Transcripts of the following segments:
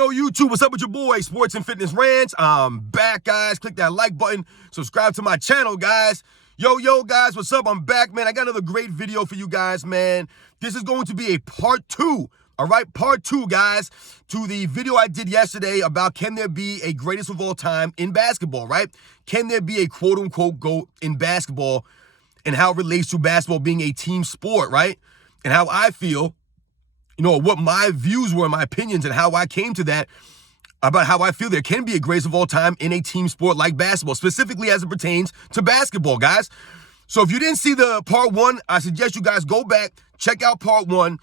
Yo, YouTube, what's up with your boy, Sports and Fitness Rants? I'm back, guys. Click that like button. Subscribe to my channel, guys. Yo, guys, what's up? I'm back, man. I got another great video for you guys, man. This is going to be a part 2, all right? Part 2, guys, to the video I did yesterday about can there be a greatest of all time in basketball, right? Can there be a quote-unquote GOAT in basketball and how it relates to basketball being a team sport, right? And how I feel, what my views were, my opinions, and how I came to that about how I feel there can be a greatest of all time in a team sport like basketball, specifically as it pertains to basketball, guys. So if you didn't see the part 1, I suggest you guys go back, check out part 1.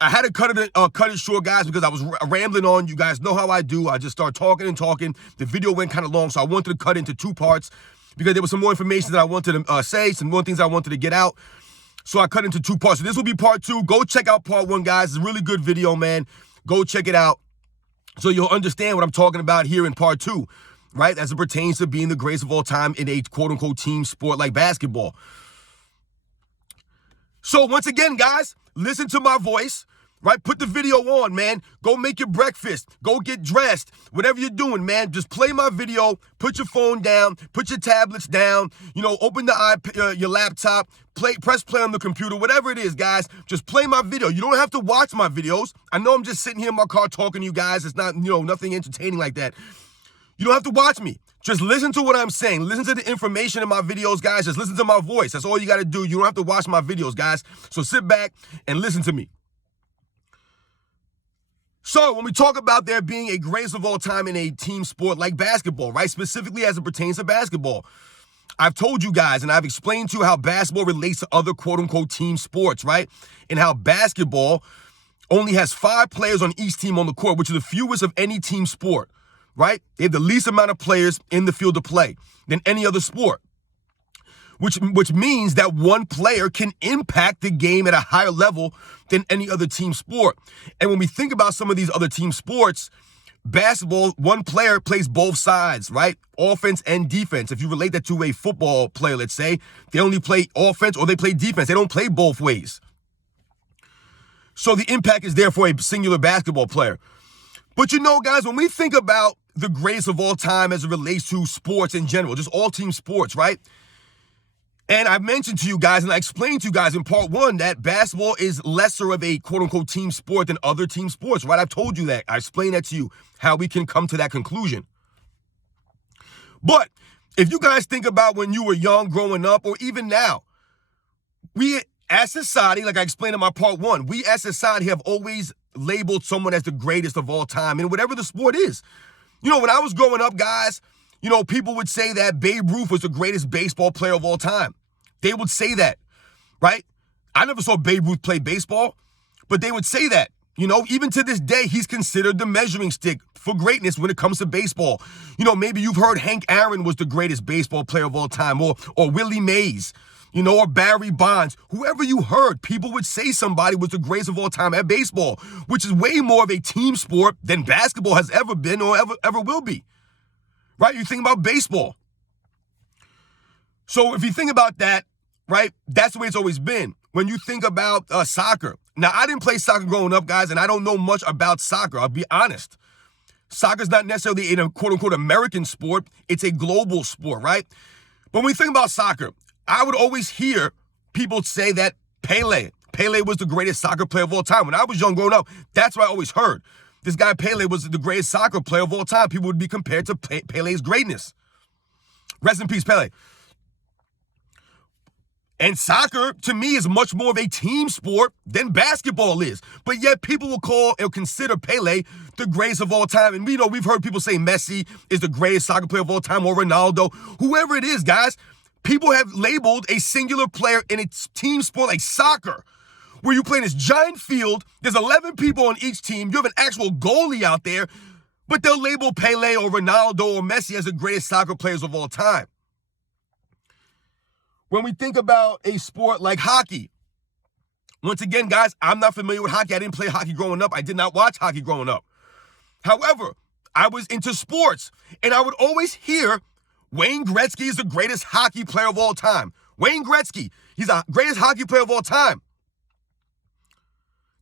I had to cut it short, guys, because I was rambling on. You guys know how I do. I just start talking and talking. The video went kind of long, so I wanted to cut into 2 parts because there was some more information that I wanted to say, some more things I wanted to get out. So I cut into 2 parts. So this will be part 2. Go check out part 1, guys. It's a really good video, man. Go check it out so you'll understand what I'm talking about here in part 2, right? As it pertains to being the greatest of all time in a quote-unquote team sport like basketball. So once again, guys, listen to my voice, right? Put the video on, man. Go make your breakfast. Go get dressed. Whatever you're doing, man, just play my video. Put your phone down. Put your tablets down. Open the your laptop. Press play on the computer. Whatever it is, guys, just play my video. You don't have to watch my videos. I know I'm just sitting here in my car talking to you guys. It's not, nothing entertaining like that. You don't have to watch me. Just listen to what I'm saying. Listen to the information in my videos, guys. Just listen to my voice. That's all you got to do. You don't have to watch my videos, guys. So sit back and listen to me. So when we talk about there being a greatest of all time in a team sport like basketball, right, specifically as it pertains to basketball, I've told you guys and I've explained to you how basketball relates to other quote-unquote team sports, right, and how basketball only has 5 players on each team on the court, which is the fewest of any team sport, right? They have the least amount of players in the field to play than any other sport, which means that one player can impact the game at a higher level than any other team sport. And when we think about some of these other team sports, basketball, one player plays both sides, right? Offense and defense. If you relate that to a football player, let's say, they only play offense or they play defense. They don't play both ways. So the impact is there for a singular basketball player. But guys, when we think about the greatest of all time as it relates to sports in general, just all team sports, right? And I mentioned to you guys and I explained to you guys in part 1 that basketball is lesser of a quote-unquote team sport than other team sports, right? I've told you that. I explained that to you, how we can come to that conclusion. But if you guys think about when you were young growing up or even now, we as society, like I explained in my part 1, we as society have always labeled someone as the greatest of all time in whatever the sport is. When I was growing up, guys, people would say that Babe Ruth was the greatest baseball player of all time. They would say that, right? I never saw Babe Ruth play baseball, but they would say that. Even to this day, he's considered the measuring stick for greatness when it comes to baseball. Maybe you've heard Hank Aaron was the greatest baseball player of all time, or Willie Mays, or Barry Bonds. Whoever you heard, people would say somebody was the greatest of all time at baseball, which is way more of a team sport than basketball has ever been or ever will be. Right? You think about baseball. So if you think about that, right, that's the way it's always been. When you think about soccer. Now, I didn't play soccer growing up, guys, and I don't know much about soccer. I'll be honest. Soccer's not necessarily a quote-unquote American sport. It's a global sport, right? But when we think about soccer, I would always hear people say that Pele was the greatest soccer player of all time. When I was young growing up, that's what I always heard. This guy Pele was the greatest soccer player of all time. People would be compared to Pele's greatness. Rest in peace, Pele. And soccer, to me, is much more of a team sport than basketball is. But yet people will call or consider Pele the greatest of all time. And we've heard people say Messi is the greatest soccer player of all time, or Ronaldo. Whoever it is, guys, people have labeled a singular player in a team sport like soccer, where you play in this giant field, there's 11 people on each team, you have an actual goalie out there, but they'll label Pele or Ronaldo or Messi as the greatest soccer players of all time. When we think about a sport like hockey, once again, guys, I'm not familiar with hockey. I didn't play hockey growing up. I did not watch hockey growing up. However, I was into sports, and I would always hear Wayne Gretzky is the greatest hockey player of all time. Wayne Gretzky, he's the greatest hockey player of all time.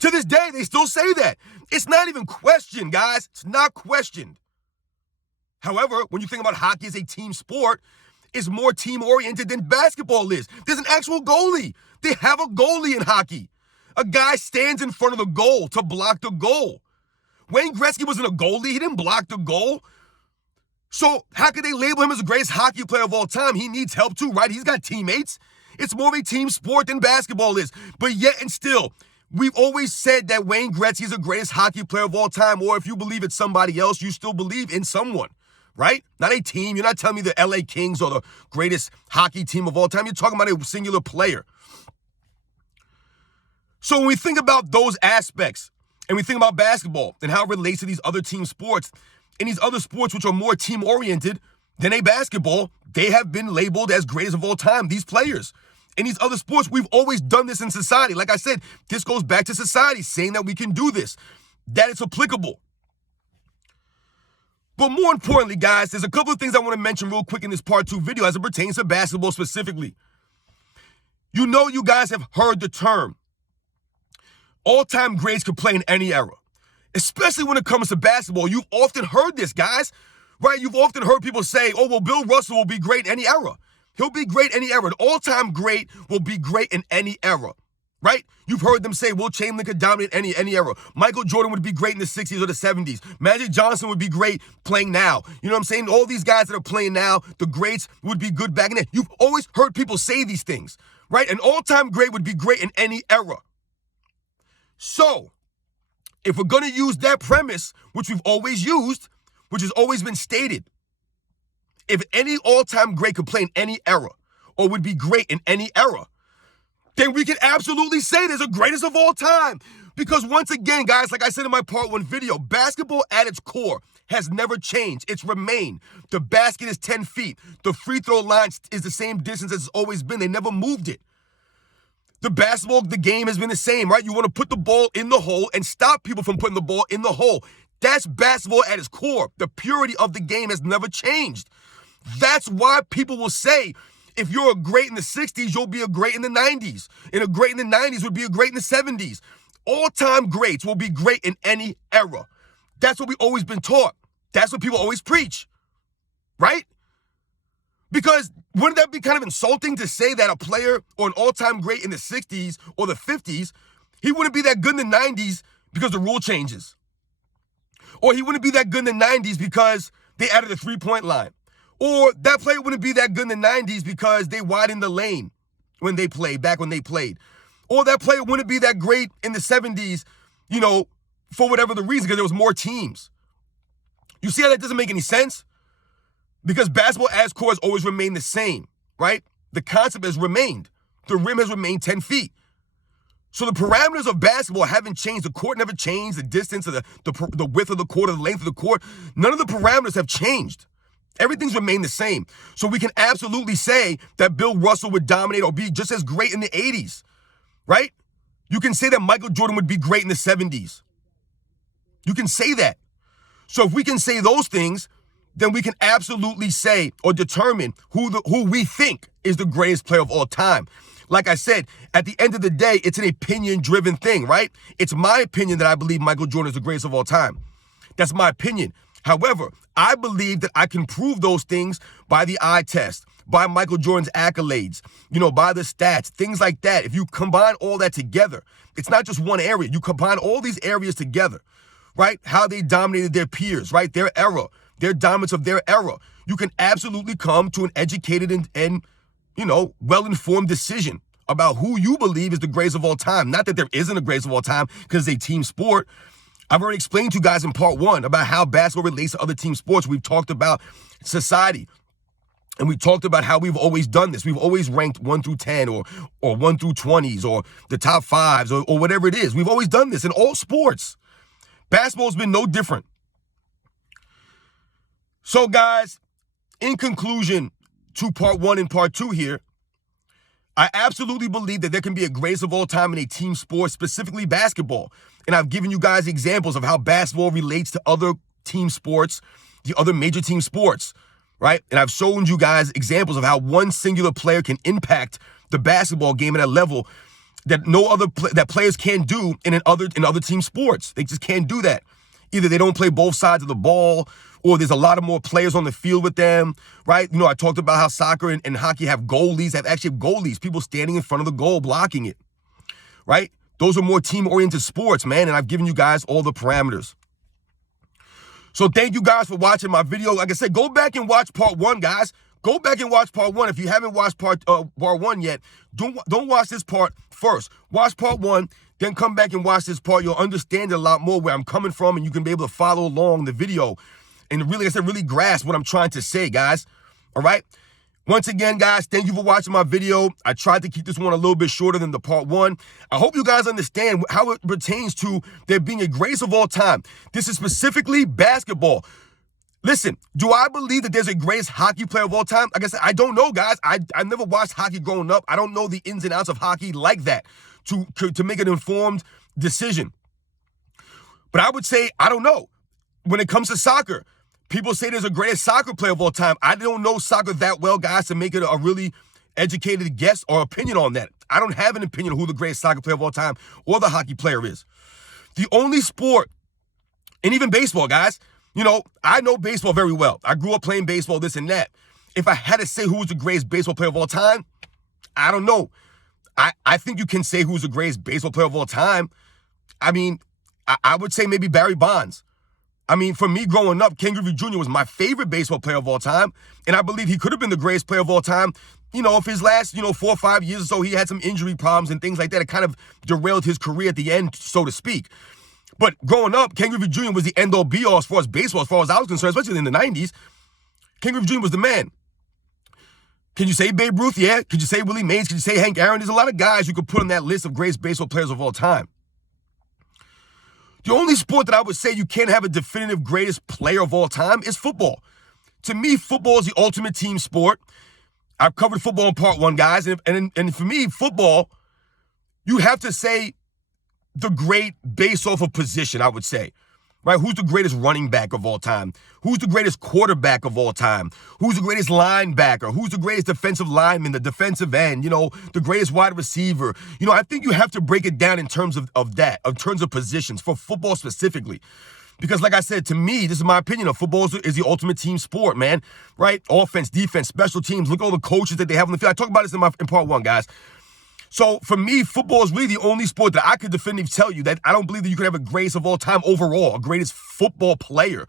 To this day, they still say that. It's not even questioned, guys. It's not questioned. However, when you think about hockey as a team sport, it's more team-oriented than basketball is. There's an actual goalie. They have a goalie in hockey. A guy stands in front of the goal to block the goal. Wayne Gretzky wasn't a goalie. He didn't block the goal. So how could they label him as the greatest hockey player of all time? He needs help too, right? He's got teammates. It's more of a team sport than basketball is. But yet and still, we've always said that Wayne Gretzky is the greatest hockey player of all time. Or if you believe it's somebody else, you still believe in someone, right? Not a team. You're not telling me the LA Kings are the greatest hockey team of all time. You're talking about a singular player. So when we think about those aspects, and we think about basketball and how it relates to these other team sports, and these other sports which are more team-oriented than a basketball, they have been labeled as greatest of all time, these players. In these other sports, we've always done this in society. Like I said, this goes back to society, saying that we can do this, that it's applicable. But more importantly, guys, there's a couple of things I want to mention real quick in this part 2 video as it pertains to basketball specifically. You know, you guys have heard the term, all-time greats can play in any era. Especially when it comes to basketball. You've often heard this, guys, right? You've often heard people say, oh, well, Bill Russell will be great in any era. He'll be great in any era. An all-time great will be great in any era, right? You've heard them say Wilt Chamberlain could dominate any era. Michael Jordan would be great in the 60s or the 70s. Magic Johnson would be great playing now. You know what I'm saying? All these guys that are playing now, the greats would be good back in then. You've always heard people say these things, right? An all-time great would be great in any era. So, if we're going to use that premise, which we've always used, which has always been stated, if any all-time great could play in any era or would be great in any era, then we can absolutely say there's the greatest of all time. Because once again, guys, like I said in my part 1 video, basketball at its core has never changed. It's remained. The basket is 10 feet. The free throw line is the same distance as it's always been. They never moved it. The game has been the same, right? You want to put the ball in the hole and stop people from putting the ball in the hole. That's basketball at its core. The purity of the game has never changed. That's why people will say, if you're a great in the 60s, you'll be a great in the 90s. And a great in the 90s would be a great in the 70s. All-time greats will be great in any era. That's what we've always been taught. That's what people always preach, right? Because wouldn't that be kind of insulting to say that a player or an all-time great in the 60s or the 50s, he wouldn't be that good in the 90s because the rule changes? Or he wouldn't be that good in the 90s because they added a three-point line? Or that player wouldn't be that good in the 90s because they widened the lane when they played, back when they played? Or that player wouldn't be that great in the 70s, you know, for whatever the reason, because there was more teams. You see how that doesn't make any sense? Because basketball at its core has always remained the same, right? The concept has remained. The rim has remained 10 feet. So the parameters of basketball haven't changed. The court never changed. The distance, the width of the court, or the length of the court. None of the parameters have changed. Everything's remained the same. So we can absolutely say that Bill Russell would dominate or be just as great in the 80s, right? You can say that Michael Jordan would be great in the 70s. You can say that. So if we can say those things, then we can absolutely say or determine who we think is the greatest player of all time. Like I said, at the end of the day, it's an opinion-driven thing, right? It's my opinion that I believe Michael Jordan is the greatest of all time. That's my opinion. However, I believe that I can prove those things by the eye test, by Michael Jordan's accolades, you know, by the stats, things like that. If you combine all that together, it's not just one area. You combine all these areas together, right? How they dominated their peers, right? Their era. Their dominance of their era. You can absolutely come to an educated and you know, well-informed decision about who you believe is the greatest of all time. Not that there isn't a greatest of all time because it's a team sport. I've already explained to you guys in part 1 about how basketball relates to other team sports. We've talked about society. And we talked about how we've always done this. We've always ranked 1 through 10 or 1 through 20s or the top 5s or whatever it is. We've always done this in all sports. Basketball's been no different. So, guys, in conclusion to part 1 and part 2 here, I absolutely believe that there can be a greatest of all time in a team sport, specifically basketball. And I've given you guys examples of how basketball relates to other team sports, the other major team sports, right? And I've shown you guys examples of how one singular player can impact the basketball game at a level that that players can't do in other team sports. They just can't do that. Either they don't play both sides of the ball, or there's a lot of more players on the field with them, right? I talked about how soccer and hockey have goalies, people standing in front of the goal blocking it, right? Those are more team-oriented sports, man, and I've given you guys all the parameters. So thank you guys for watching my video. Like I said, go back and watch part 1, guys. Go back and watch part 1. If you haven't watched part 1 yet, don't watch this part first. Watch part 1, then come back and watch this part. You'll understand a lot more where I'm coming from, and you can be able to follow along the video and really, like I said, really grasp what I'm trying to say, guys. All right? Once again, guys, thank you for watching my video. I tried to keep this one a little bit shorter than the part 1. I hope you guys understand how it pertains to there being a greatest of all time. This is specifically basketball. Listen, do I believe that there's a greatest hockey player of all time? Like I said, I don't know, guys. I never watched hockey growing up. I don't know the ins and outs of hockey like that to make an informed decision. But I would say, I don't know. When it comes to soccer, people say there's a greatest soccer player of all time. I don't know soccer that well, guys, to make it a really educated guess or opinion on that. I don't have an opinion of who the greatest soccer player of all time or the hockey player is. The only sport, and even baseball, guys, I know baseball very well. I grew up playing baseball, this and that. If I had to say who was the greatest baseball player of all time, I don't know. I think you can say who's the greatest baseball player of all time. I mean, I would say maybe Barry Bonds. I mean, for me growing up, Ken Griffey Jr. was my favorite baseball player of all time, and I believe he could have been the greatest player of all time. If his last, 4 or 5 years or so, he had some injury problems and things like that. It kind of derailed his career at the end, so to speak. But growing up, Ken Griffey Jr. was the end-all be-all as far as baseball, as far as I was concerned, especially in the 90s. Ken Griffey Jr. was the man. Can you say Babe Ruth? Yeah. Could you say Willie Mays? Could you say Hank Aaron? There's a lot of guys you could put on that list of greatest baseball players of all time. The only sport that I would say you can't have a definitive greatest player of all time is football. To me, football is the ultimate team sport. I've covered football in part 1, guys. And for me, football, you have to say the great based off of position, I would say. Right? Who's the greatest running back of all time? Who's the greatest quarterback of all time? Who's the greatest linebacker? Who's the greatest defensive lineman, the defensive end, the greatest wide receiver? I think you have to break it down in terms of that, in terms of positions, for football specifically. Because like I said, to me, this is my opinion of football is the ultimate team sport, man. Right? Offense, defense, special teams. Look at all the coaches that they have on the field. I talk about this in part 1, guys. So for me, football is really the only sport that I could definitively tell you that I don't believe that you can have a greatest of all time overall, a greatest football player.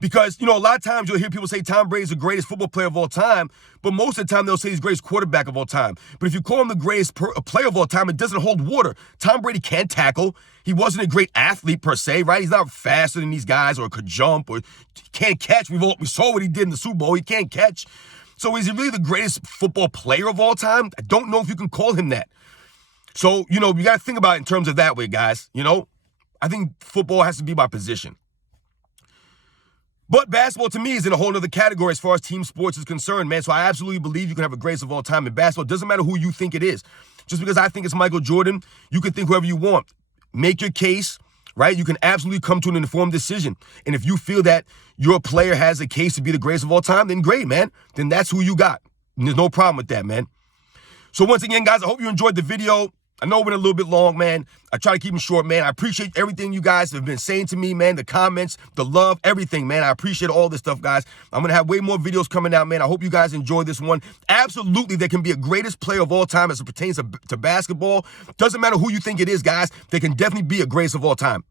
Because, a lot of times you'll hear people say Tom Brady's the greatest football player of all time, but most of the time they'll say he's the greatest quarterback of all time. But if you call him the greatest player of all time, it doesn't hold water. Tom Brady can't tackle. He wasn't a great athlete per se, right? He's not faster than these guys or could jump or can't catch. We saw what he did in the Super Bowl. He can't catch. So is he really the greatest football player of all time? I don't know if you can call him that. So, you got to think about it in terms of that way, guys. I think football has to be by position. But basketball, to me, is in a whole other category as far as team sports is concerned, man. So I absolutely believe you can have a greatest of all time in basketball. It doesn't matter who you think it is. Just because I think it's Michael Jordan, you can think whoever you want. Make your case. Right? You can absolutely come to an informed decision. And if you feel that your player has a case to be the greatest of all time, then great, man. Then that's who you got. And there's no problem with that, man. So once again, guys, I hope you enjoyed the video. I know it went a little bit long, man. I try to keep them short, man. I appreciate everything you guys have been saying to me, man. The comments, the love, everything, man. I appreciate all this stuff, guys. I'm going to have way more videos coming out, man. I hope you guys enjoy this one. Absolutely, there can be a greatest player of all time as it pertains to basketball. Doesn't matter who you think it is, guys. There can definitely be a greatest of all time.